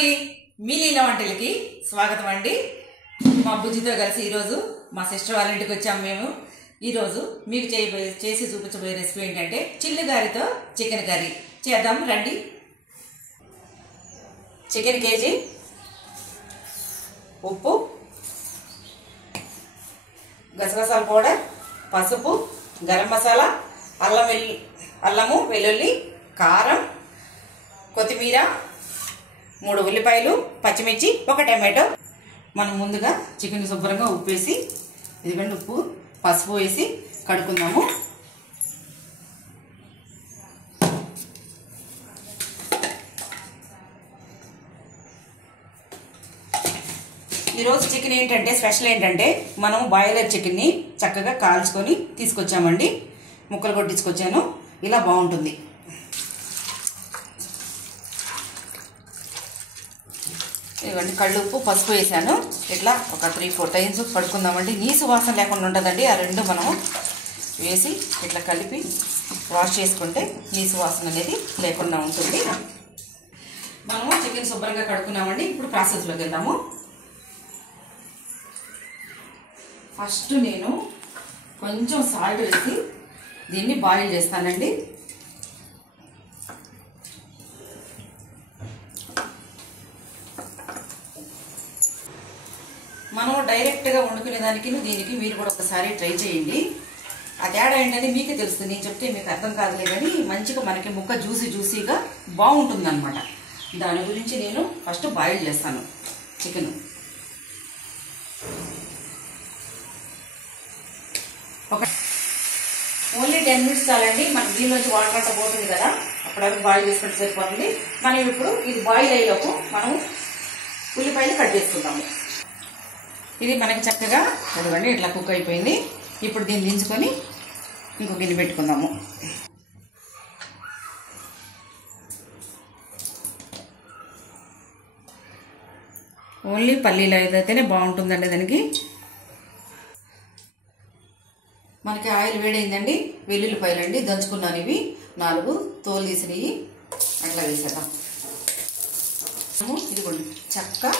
అండి, మీ లీలా వంటలకి స్వాగతం అండి. మా బుజ్జితో కలిసి ఈరోజు మా సిస్టర్ వాళ్ళ ఇంటికి వచ్చాము. మేము ఈరోజు మీకు చేసి చూపించబోయే రెసిపీ ఏంటంటే చిల్లుగారితో చికెన్ కర్రీ చేద్దాం రండి. చికెన్ కేజీ, ఉప్పు, గసగసాల పౌడర్, పసుపు, గరం మసాలా, అల్లము వెల్లుల్లి, కారం, కొత్తిమీర, 3 ఉల్లిపాయలు, పచ్చిమిర్చి, 1 టమాటో. మనం ముందుగా చికెన్ శుభ్రంగా ఉప్పు వేసి, ఇదిగోండి ఉప్పు, పసుపు వేసి కడుక్కుందాము. ఈరోజు చికెన్ ఏంటంటే స్పెషల్ ఏంటంటే మనం బాయిలర్ చికెన్ని చక్కగా కాల్చుకొని తీసుకొచ్చామండి. ముక్కలు కొట్టించుకొచ్చాను. ఇలా బాగుంటుంది. ఇవ్వండి, కళ్ళు ఉప్పు, పసుపు వేసాను. ఇట్లా ఒక 3-4 టైమ్స్ కడుక్కుందామండి. నీసు వాసన లేకుండా ఉంటుందండి. ఆ రెండు మనము వేసి ఇట్లా కలిపి వాష్ చేసుకుంటే నీసు వాసన అనేది లేకుండా ఉంటుంది. మనము చికెన్ శుభ్రంగా కడుక్కున్నామండి. ఇప్పుడు ప్రాసెస్లోకి వెళ్దాము. ఫస్ట్ నేను కొంచెం సాల్ట్ వేసి దీన్ని బాయిల్ చేస్తానండి. మనం డైరెక్ట్గా వండుకునే దానికి దీనికి మీరు కూడా ఒకసారి ట్రై చేయండి. ఆ తేడా ఏంటని మీకే తెలుస్తుంది. నేను చెప్తే మీకు అర్థం కాదులే, కానీ మంచిగా మనకి ముక్క జ్యూసీగా బాగుంటుంది అనమాట. దాని గురించి నేను ఫస్ట్ బాయిల్ చేస్తాను చికెన్. ఓన్లీ 10 మినిట్స్ చాలండి. మనకి దీనిలోంచి వాటర్ అంతా పోతుంది కదా, అప్పటివరకు బాయిల్ చేసుకుంటే సరిపోతుంది. మనం ఇప్పుడు ఇది బాయిల్ అయ్యేలోపు మనం ఉల్లిపాయలు కట్ చేసుకుందాము. ఇది మనకి చక్కగా చదవండి ఇట్లా కుక్ అయిపోయింది. ఇప్పుడు దీన్ని దించుకొని ఇంకో గిన్నె పెట్టుకుందాము. ఓన్లీ పల్లీలు అయితేనే బాగుంటుందండి. దానికి మనకి ఆయిల్ వేడైందండి. వెల్లుల్లిపాయలు అండి దంచుకున్నాను. ఇవి 4 తోలు తీసినవి అట్లా వేసేద్దాం. ఇదిగోండి చెక్క,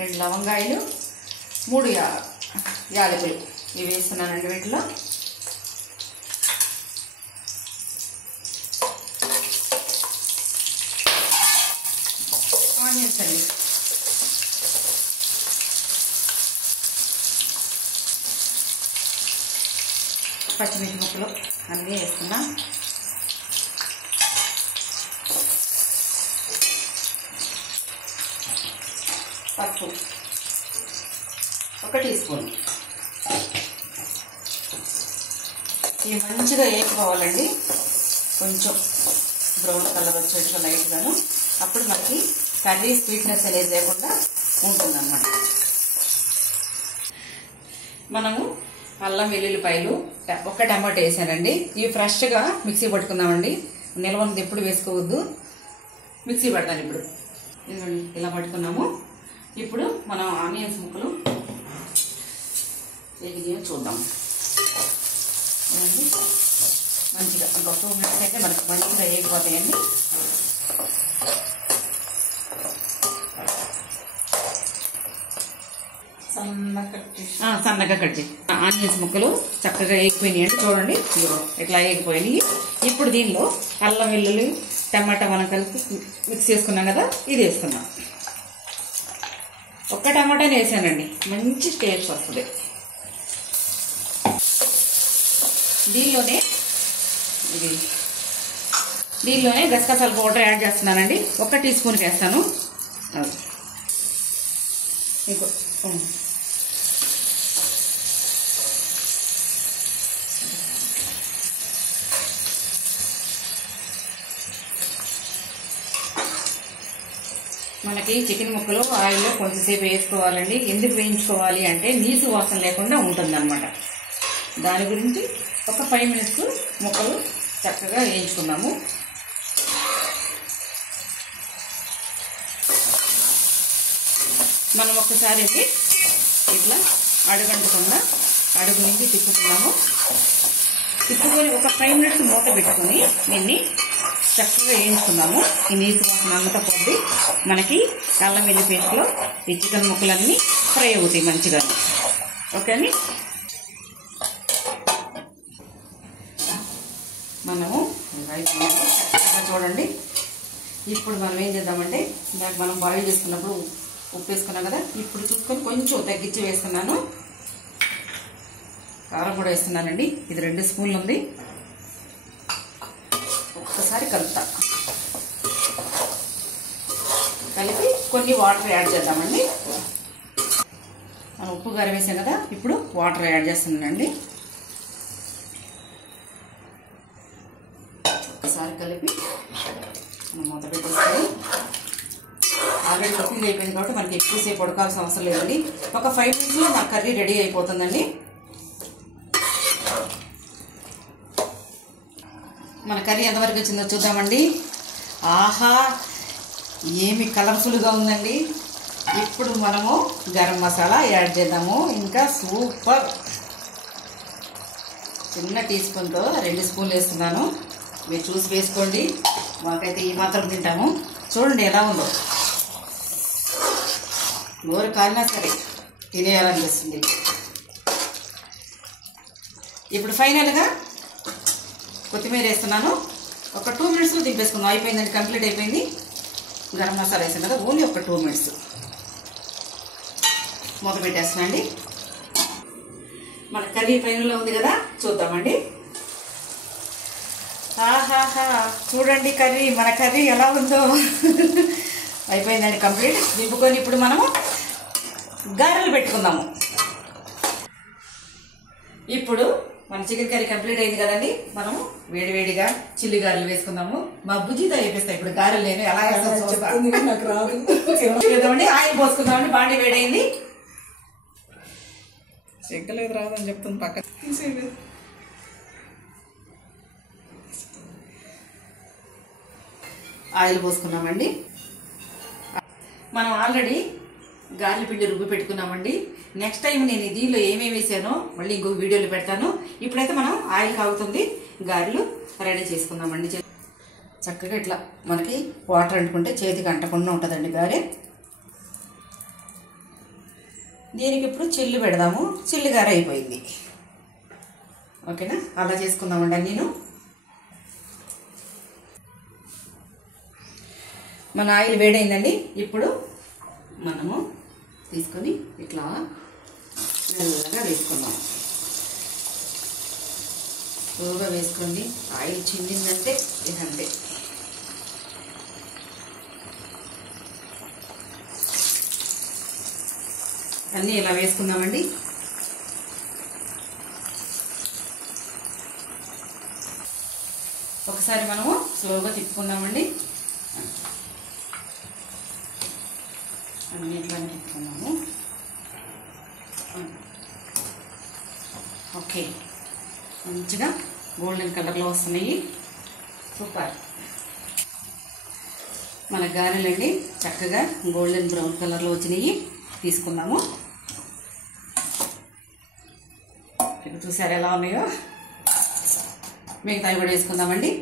2 లవంగాయలు, 3 యాలకులు ఇవి వేస్తున్నానండి. వీటిలో ఆనియన్స్ అండి, పచ్చిమిర్చి ముక్కలు అన్నీ వేస్తున్నా. పసుపు 1 టీ స్పూన్. ఇవి మంచిగా వేసుకోవాలండి. కొంచెం బ్రౌన్ కలర్ వచ్చేట్లు లైట్గాను. అప్పుడు మనకి కర్రీ స్వీట్నెస్ అనేది లేకుండా ఉంటుందన్నమాట. మనము అల్లం వెల్లుల్లిపాయలు, 1 టమాటో వేసానండి. ఇవి ఫ్రెష్గా మిక్సీ పట్టుకుందామండి. నిల్వ ఉన్నది ఎప్పుడు వేసుకోవద్దు. మిక్సీ పడతాను ఇప్పుడు. ఇదిగోండి ఇలా పట్టుకున్నాము. ఇప్పుడు మనం ఆనియన్స్ ముక్కలు చూద్దాం. మంచిగా ఒక 2 మినిట్స్ అయితే మనకు మంచిగా వేగిపోతాయండి. సన్నగా కట్ చేసి ఆనియన్స్ ముక్కలు చక్కగా వేగిపోయినాయండి. చూడండి ఇట్లా వేగిపోయినాయి. ఇప్పుడు దీనిలో అల్లం వెల్లుల్లి టమాటా మనం కలిపి మిక్స్ చేసుకున్నాం కదా, ఇది వేసుకున్నాం. 1 టమాటాని వేసానండి. మంచి టేస్ట్ వస్తుంది. దీనిలోనే గసగసాల పౌడర్ యాడ్ చేస్తున్నానండి. 1 టీ స్పూన్కి వేస్తాను. ఇంకో మనకి చికెన్ ముక్కలు ఆయిల్లో కొంచెంసేపు వేసుకోవాలండి. ఎందుకు వేయించుకోవాలి అంటే నీసు వాసన లేకుండా ఉంటుందన్నమాట. దాని గురించి ఒక 5 మినిట్స్ ముక్కలు చక్కగా వేయించుకున్నాము. మనం ఒక్కసారి ఇట్లా అడుగంటకుండా అడుగు నుంచి తిప్పుకున్నాము. తిప్పుకొని ఒక 5 మినిట్స్ మూత పెట్టుకుని దీన్ని చక్కగా వేయించుకున్నాము. ఈ నీసు వాసన అంతా పొద్దు మనకి అల్లం వెల్లుల్లి పేస్ట్లో ఈ చికెన్ ముక్కలన్నీ ఫ్రై అవుతాయి మంచిగా. ఓకే అండి, మనము చక్కగా చూడండి. ఇప్పుడు మనం ఏం చేద్దామంటే దానికి మనం బాయిల్ చేసుకున్నప్పుడు ఉప్పు వేసుకున్నాం కదా, ఇప్పుడు చూసుకొని కొంచెం తగ్గించి వేస్తున్నాను. కారం కూడా వేస్తున్నానండి. ఇది 2 స్పూన్లు ఉంది. ఒక్కసారి కలుపుతా, కలిపి కొన్ని వాటర్ యాడ్ చేద్దామండి. మనం ఉప్పు కారం వేసాం కదా, ఇప్పుడు వాటర్ యాడ్ చేస్తున్నానండి. ఒక్కసారి కలిపి మనం మూత పెట్టేసుకొని, ఆల్రెడీ కుకింగ్ అయిపోయింది కాబట్టి మనకి ఎక్కువసేపు ఉడకాల్సిన అవసరం లేదండి. ఒక 5 మినిట్స్లో నా కర్రీ రెడీ అయిపోతుందండి. మన కర్రీ ఎంతవరకు వచ్చిందో చూద్దామండి. ఆహా, ఏమి కలర్ఫుల్గా ఉందండి. ఇప్పుడు మనము గరం మసాలా యాడ్ చేద్దాము. ఇంకా సూపర్. చిన్న టీ స్పూన్తో 2 స్పూన్లు వేస్తున్నాను. మీరు చూసి వేసుకోండి. మాకైతే ఈ మాత్రం తింటాము. చూడండి ఎలా ఉందో. నోరు కాలినా సరే తినేయాలనిపిస్తుంది. ఇప్పుడు ఫైనల్గా కొత్తిమీర వేస్తున్నాను. ఒక 2 మినిట్స్లో దింపేసుకుందాం. అయిపోయిందండి, కంప్లీట్ అయిపోయింది. గరం మసాలా వేసాను కదా, ఓన్లీ ఒక 2 మినిట్స్. మూత పెట్టేస్తున్నా అండి. మన కర్రీ ఫైనల్లో ఉంది కదా, చూద్దామండి. ఆహాహా, చూడండి కర్రీ, మన కర్రీ ఎలా ఉందో. అయిపోయిందండి కంప్లీట్. దింపుకొని ఇప్పుడు మనము గారెలు పెట్టుకుందాము. ఇప్పుడు మన చికెన్ కర్రీ కంప్లీట్ అయింది కదండి. మనము వేడివేడిగా చిల్లి గారెలు వేసుకుందాము. మా బుజ్జితో వేపిస్తాయి ఇప్పుడు గారెలు. నేను ఎలా నాకు రాదు. చూద్దామండి. ఆయిల్ పోసుకుందామండి. బాండి వేడైంది. చెక్కలేదు రాదని చెప్తుంది పక్కన. ఆయిల్ పోసుకున్నామండి. మనం ఆల్రెడీ గారెల పిండి రుబ్బి పెట్టుకున్నామండి. నెక్స్ట్ టైం నేను దీనిలో ఏమేమి వేసానో మళ్ళీ ఇంకొక వీడియోలో పెడతాను. ఇప్పుడైతే మనం ఆయిల్ కాగుతుంది, గారెలు రెడీ చేసుకుందామండి. చక్కగా ఇట్లా మనకి వాటర్ అంటుకుంటే చేతికి అంటకుండా ఉంటుందండి గారె. దీనికి ఇప్పుడు చిల్లు పెడదాము. చిల్లు గారె అయిపోయింది. ఓకేనా, అలా చేసుకుందామండి. నేను మన ఆయిల్ వేడైందండి. ఇప్పుడు మనము తీసుకొని ఇట్లా మెల్లగా వేసుకుందాం. స్లోగా వేసుకోండి. ఆయిల్ చిండిందంటే ఇదంతే. అన్నీ ఇలా వేసుకుందామండి. ఒకసారి మనము స్లోగా తిప్పుకుందామండి. అన్నిట్లని తిప్పుకున్నాము. ఓకే, మంచిగా గోల్డెన్ కలర్లో వస్తున్నాయి. సూపర్. మన గారెలండి చక్కగా గోల్డెన్ బ్రౌన్ కలర్లో వచ్చినాయి. తీసుకుందాము. ఇప్పుడు చూసారు ఎలా ఉన్నాయో. మిగతాయి కూడా వేసుకుందామండి.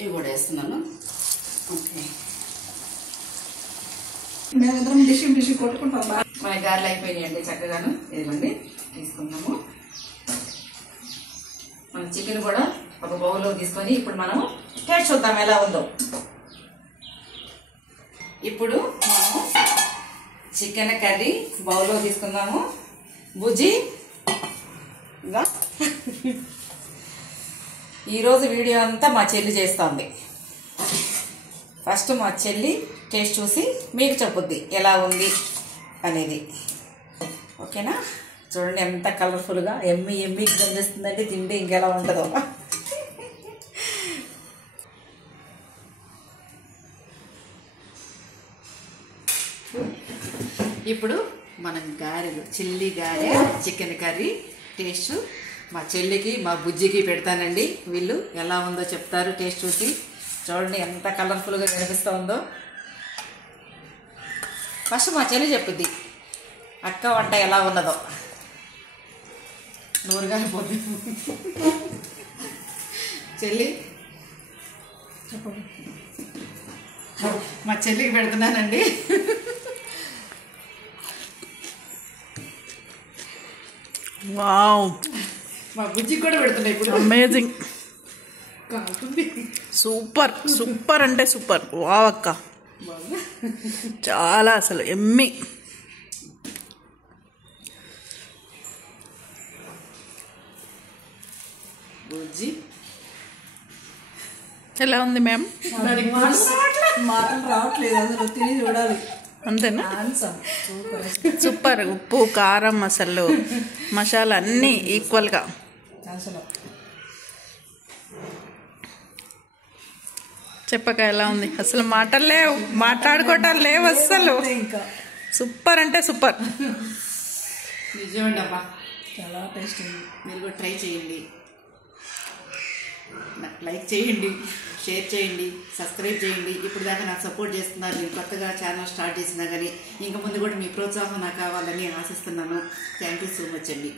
ఇవి కూడా వేస్తున్నాను. ఓకే, మన గారెలు అయిపోయినాయండి చక్కగాను. ఇదిగోండి తీసుకున్నాము. మన చికెన్ కూడా ఒక బౌల్లో తీసుకొని ఇప్పుడు మనం టేస్ట్ చూద్దాం ఎలా ఉందో. ఇప్పుడు మనము చికెన్ కర్రీ బౌల్లో తీసుకుందాము. బుజ్జి ఇంకా ఈరోజు వీడియో అంతా మా చెల్లి చేస్తుంది. ఫస్ట్ మా చెల్లి టేస్ట్ చూసి మీకు చెప్పుద్ది ఎలా ఉంది అనేది. ఓకేనా, చూడండి ఎంత కలర్ఫుల్గా ఎమ్మి కనిపిస్తుందంటే తింటే ఇంకెలా ఉంటుందో. ఇప్పుడు మనం గారెలు, చిల్లీ గారె చికెన్ కర్రీ టేస్ట్ మా చెల్లికి మా బుజ్జికి పెడతానండి. వీళ్ళు ఎలా ఉందో చెప్తారు టేస్ట్ చూసి. చూడండి ఎంత కలర్ఫుల్గా కనిపిస్తూ ఉందో. ఫస్ట్ మా చెల్లి చెప్పుద్ది అక్క వంట ఎలా ఉన్నదో. నోరుగా అయిపోతుంది. చెల్లి మా చెల్లికి పెడుతున్నానండి. వావ్, మా బుజ్జికి కూడా పెడుతున్నాయి ఇప్పుడు. అమేజింగ్, కాకుంది. సూపర్ సూపర్ అంటే సూపర్. వావ్ అక్క, చాలా అసలు ఎమ్మి. బుజ్జి ఎలా ఉంది మ్యామ్? మాటలు రావట్లేదు, అసలు తిని చూడాలి. అంతేనా? సూపర్. సూపర్. ఉప్పు కారం అసలు మసాలా అన్నీ ఈక్వల్గా. అసలు చెప్పక ఎలా ఉంది? అసలు మాటలు లేవు, మాట్లాడుకోవటాలు లేవు అస్సలు. ఇంకా సూపర్ అంటే సూపర్. నిజమండి అబ్బా, చాలా టేస్ట్ ఉంది. మీరు కూడా ట్రై చేయండి. లైక్ చేయండి, షేర్ చేయండి, సబ్స్క్రైబ్ చేయండి. ఇప్పుడు దాకా నాకు సపోర్ట్ చేస్తున్నారు. నేను కొత్తగా ఛానల్ స్టార్ట్ చేసినా కానీ ఇంకా ముందు కూడా మీ ప్రోత్సాహం నాకు కావాలని ఆశిస్తున్నాను. థ్యాంక్ యూ సో మచ్ అండి.